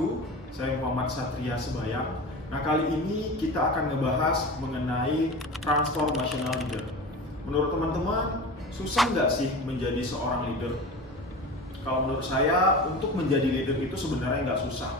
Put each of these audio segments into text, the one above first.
wabarakatuh. Saya Muhammad Satria Sebayang. Nah, kali ini kita akan ngebahas mengenai transformational leader. Menurut teman-teman, susah nggak sih menjadi seorang leader? Kalau menurut saya, untuk menjadi leader itu sebenarnya nggak susah.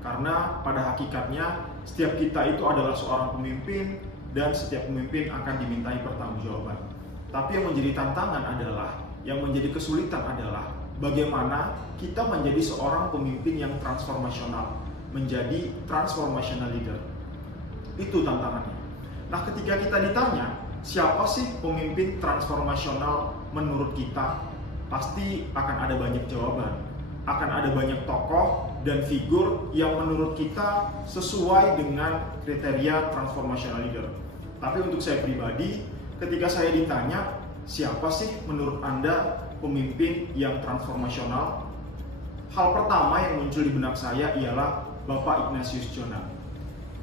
Karena pada hakikatnya, setiap kita itu adalah seorang pemimpin dan setiap pemimpin akan dimintai pertanggungjawaban. Tapi yang menjadi tantangan adalah, yang menjadi kesulitan adalah bagaimana kita menjadi seorang pemimpin yang transformasional, menjadi transformational leader. Itu tantangannya. Nah, ketika kita ditanya, siapa sih pemimpin transformasional menurut kita? Pasti akan ada banyak jawaban. Akan ada banyak tokoh dan figur yang menurut kita sesuai dengan kriteria transformational leader. Tapi untuk saya pribadi, ketika saya ditanya, siapa sih menurut Anda pemimpin yang transformasional? Hal pertama yang muncul di benak saya ialah Bapak Ignatius Jonan.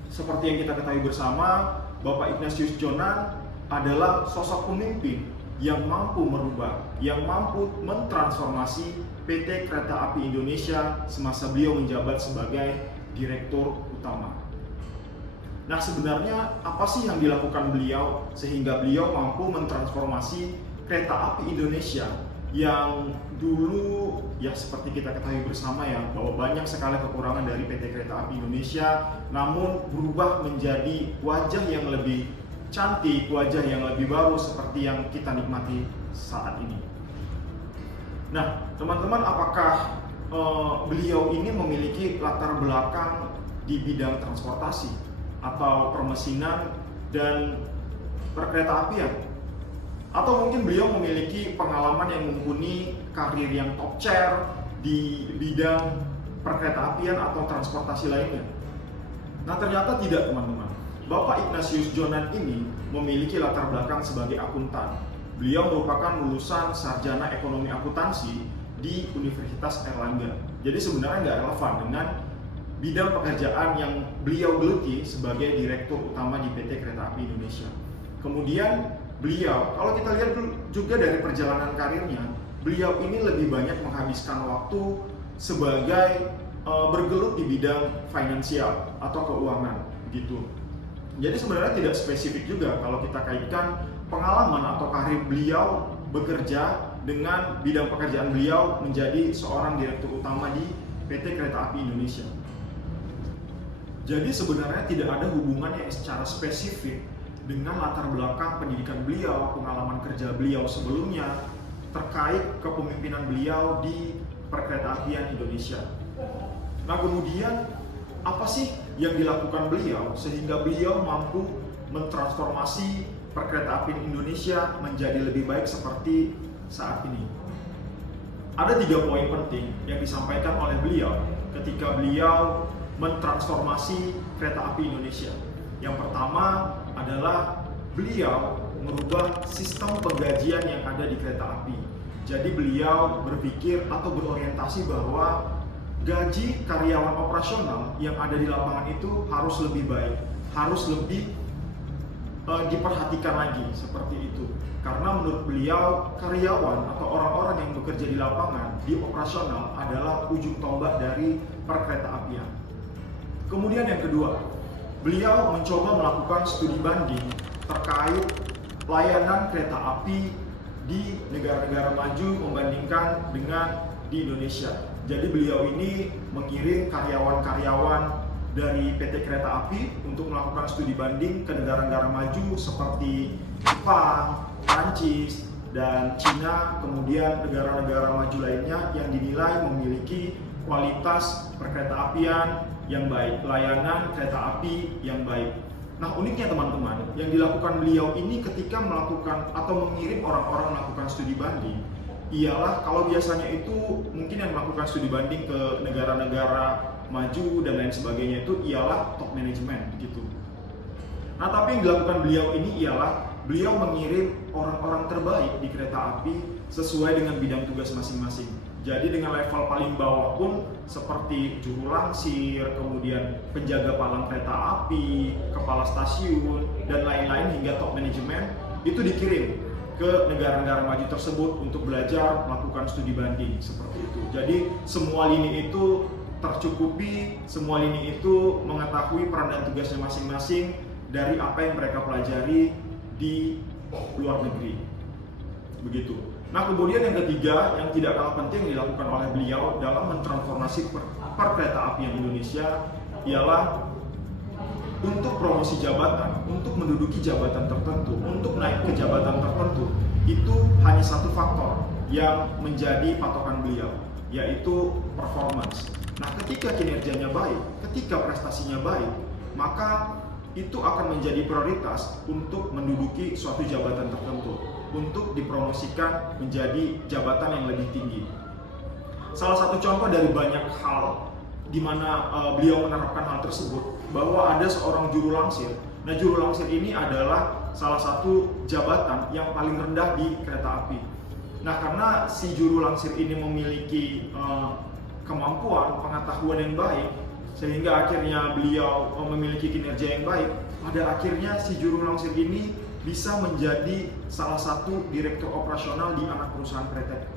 Seperti yang kita ketahui bersama, Bapak Ignatius Jonan adalah sosok pemimpin yang mampu merubah, yang mampu mentransformasi PT Kereta Api Indonesia semasa beliau menjabat sebagai Direktur Utama. Nah, sebenarnya apa sih yang dilakukan beliau sehingga beliau mampu mentransformasi Kereta Api Indonesia yang dulu ya seperti kita ketahui bersama ya bahwa banyak sekali kekurangan dari PT Kereta Api Indonesia, namun berubah menjadi wajah yang lebih cantik, wajah yang lebih baru seperti yang kita nikmati saat ini. Nah, teman-teman, apakah beliau ini memiliki latar belakang di bidang transportasi atau permesinan dan perkeretaapian? Atau mungkin beliau memiliki pengalaman yang mumpuni, karir yang top chair di bidang perkeretaapian atau transportasi lainnya? Nah, ternyata tidak, teman-teman. Bapak Ignatius Jonan ini memiliki latar belakang sebagai akuntan. Beliau merupakan lulusan sarjana ekonomi akuntansi di Universitas Airlangga. Jadi sebenarnya nggak relevan dengan bidang pekerjaan yang beliau geluti sebagai Direktur Utama di PT Kereta Api Indonesia. Kemudian beliau, kalau kita lihat juga dari perjalanan karirnya, beliau ini lebih banyak menghabiskan waktu sebagai bergelut di bidang finansial atau keuangan gitu. Jadi sebenarnya tidak spesifik juga kalau kita kaitkan pengalaman atau karir beliau bekerja dengan bidang pekerjaan beliau menjadi seorang Direktur Utama di PT Kereta Api Indonesia. Jadi sebenarnya tidak ada hubungan yang secara spesifik dengan latar belakang pendidikan beliau, pengalaman kerja beliau sebelumnya terkait kepemimpinan beliau di Perkeretaapian Indonesia. Nah, kemudian apa sih yang dilakukan beliau sehingga beliau mampu mentransformasi Perkeretaapian Indonesia menjadi lebih baik seperti saat ini? Ada 3 poin penting yang disampaikan oleh beliau ketika beliau mentransformasi Kereta Api Indonesia. Yang pertama adalah beliau merubah sistem penggajian yang ada di kereta api. Jadi beliau berpikir atau berorientasi bahwa gaji karyawan operasional yang ada di lapangan itu harus lebih baik, harus lebih diperhatikan lagi seperti itu. Karena menurut beliau karyawan atau orang-orang yang bekerja di lapangan, di operasional adalah ujung tombak dari perkeretaapian. Kemudian yang kedua, beliau mencoba melakukan studi banding terkait layanan kereta api di negara-negara maju membandingkan dengan di Indonesia. Jadi beliau ini mengirim karyawan-karyawan dari PT Kereta Api untuk melakukan studi banding ke negara-negara maju seperti Jepang, Prancis, dan Cina, kemudian negara-negara maju lainnya yang dinilai memiliki kualitas perkeretaapian yang baik, layanan kereta api yang baik. Nah, uniknya teman-teman, yang dilakukan beliau ini ketika melakukan atau mengirim orang-orang melakukan studi banding ialah kalau biasanya itu mungkin yang melakukan studi banding ke negara-negara maju dan lain sebagainya itu ialah top manajemen gitu. Nah, tapi yang dilakukan beliau ini ialah beliau mengirim orang-orang terbaik di kereta api sesuai dengan bidang tugas masing-masing. Jadi dengan level paling bawah pun seperti juru langsir, kemudian penjaga palang kereta api, kepala stasiun, dan lain-lain hingga top manajemen itu dikirim ke negara-negara maju tersebut untuk belajar melakukan studi banding seperti itu. Jadi semua lini itu tercukupi semua lini itu mengetahui peran dan tugasnya masing-masing dari apa yang mereka pelajari di luar negeri. Begitu. Nah, kemudian yang ketiga yang tidak kalah penting dilakukan oleh beliau dalam mentransformasi perkereta apian Indonesia ialah untuk promosi jabatan, untuk menduduki jabatan tertentu, untuk naik ke jabatan tertentu, itu hanya satu faktor yang menjadi patokan beliau, yaitu performance. Nah, ketika kinerjanya baik, ketika prestasinya baik, maka itu akan menjadi prioritas untuk menduduki suatu jabatan tertentu, untuk dipromosikan menjadi jabatan yang lebih tinggi. Salah satu contoh dari banyak hal di mana beliau menerapkan hal tersebut, bahwa ada seorang juru langsir. Nah, juru langsir ini adalah salah satu jabatan yang paling rendah di kereta api. Nah, karena si juru langsir ini memiliki kemampuan, pengetahuan yang baik, sehingga akhirnya beliau memiliki kinerja yang baik. Pada akhirnya si juru langsir ini bisa menjadi salah satu direktur operasional di anak perusahaan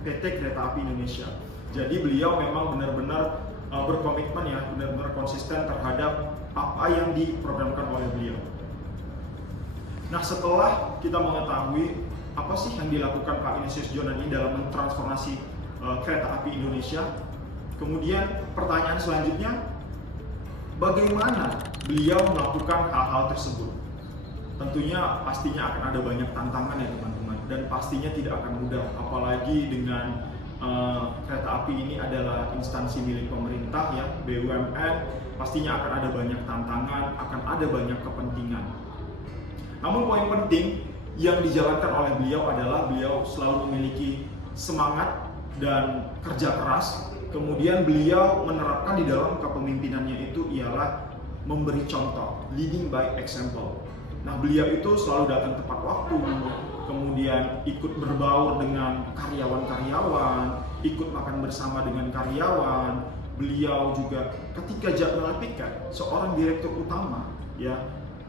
PT Kereta Api Indonesia. Jadi beliau memang benar-benar berkomitmen ya, benar-benar konsisten terhadap apa yang diprogramkan oleh beliau. Nah, setelah kita mengetahui apa sih yang dilakukan Pak Ignatius Jonan ini dalam mentransformasi kereta api Indonesia, kemudian pertanyaan selanjutnya, bagaimana beliau melakukan hal-hal tersebut? Tentunya pastinya akan ada banyak tantangan ya teman-teman, dan pastinya tidak akan mudah, apalagi dengan kereta api ini adalah instansi milik pemerintah ya, BUMN, pastinya akan ada banyak tantangan, akan ada banyak kepentingan. Namun poin penting yang dijalankan oleh beliau adalah beliau selalu memiliki semangat dan kerja keras. Kemudian beliau menerapkan di dalam kepemimpinannya itu ialah memberi contoh, leading by example. Nah, beliau itu selalu datang tepat waktu, kemudian ikut berbaur dengan karyawan-karyawan, ikut makan bersama dengan karyawan. Beliau juga ketika jadwal piket, seorang direktur utama ya,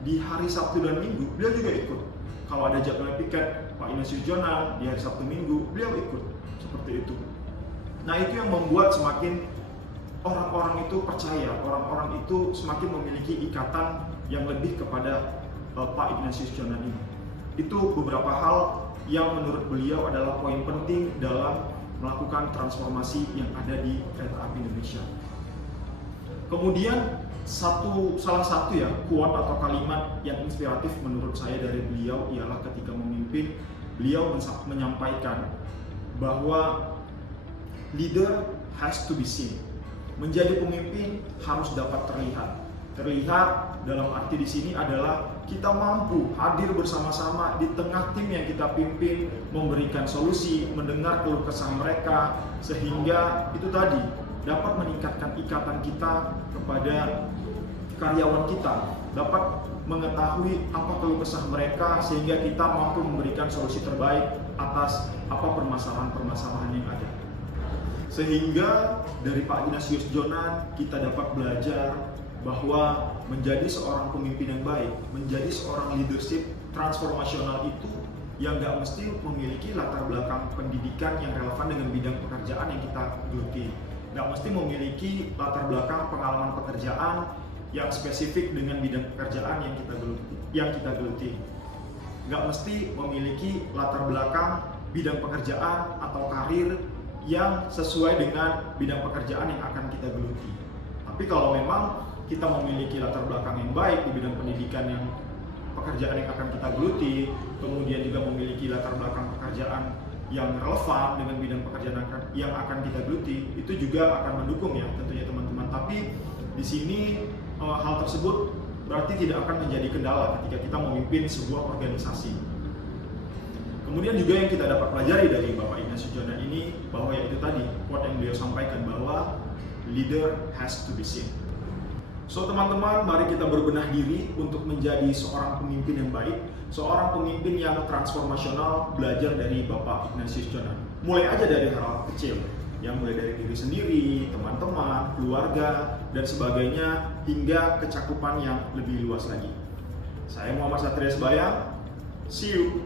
di hari Sabtu dan Minggu beliau juga ikut. Kalau ada jadwal piket Pak Ignatius Jonan di hari Sabtu Minggu, beliau ikut. Seperti itu. Nah, itu yang membuat semakin orang-orang itu percaya, orang-orang itu semakin memiliki ikatan yang lebih kepada Pak Ignatius Jonan ini. Itu beberapa hal yang menurut beliau adalah poin penting dalam melakukan transformasi yang ada di kereta api Indonesia. Kemudian salah satu ya quote atau kalimat yang inspiratif menurut saya dari beliau ialah ketika memimpin, beliau menyampaikan bahwa leader has to be seen. Menjadi pemimpin harus dapat terlihat. Terlihat dalam arti di sini adalah kita mampu hadir bersama-sama di tengah tim yang kita pimpin, memberikan solusi, mendengar keluh kesah mereka, sehingga itu tadi dapat meningkatkan ikatan kita kepada karyawan kita, dapat mengetahui apa keluh kesah mereka, sehingga kita mampu memberikan solusi terbaik atas apa permasalahan-permasalahan yang ada. Sehingga dari Pak Ignatius Jonan kita dapat belajar bahwa menjadi seorang pemimpin yang baik, menjadi seorang leadership transformasional itu yang nggak mesti memiliki latar belakang pendidikan yang relevan dengan bidang pekerjaan yang kita geluti, nggak mesti memiliki latar belakang pengalaman pekerjaan yang spesifik dengan bidang pekerjaan yang kita geluti, nggak mesti memiliki latar belakang bidang pekerjaan atau karir yang sesuai dengan bidang pekerjaan yang akan kita geluti. Tapi kalau memang kita memiliki latar belakang yang baik di bidang pendidikan yang pekerjaan yang akan kita geluti, kemudian juga memiliki latar belakang pekerjaan yang relevan dengan bidang pekerjaan yang akan kita geluti, itu juga akan mendukung ya tentunya teman-teman. Tapi di sini hal tersebut berarti tidak akan menjadi kendala ketika kita memimpin sebuah organisasi. Kemudian juga yang kita dapat pelajari dari Bapak Ignatius Jonan ini, bahwa ya itu tadi quote yang beliau sampaikan bahwa leader has to be seen. So teman-teman, mari kita berbenah diri untuk menjadi seorang pemimpin yang baik, seorang pemimpin yang transformasional, belajar dari Bapak Ignatius Jonan. Mulai aja dari hal kecil, yang mulai dari diri sendiri, teman-teman, keluarga, dan sebagainya, hingga kecakupan yang lebih luas lagi. Saya Muhammad Satria Sebayang, see you!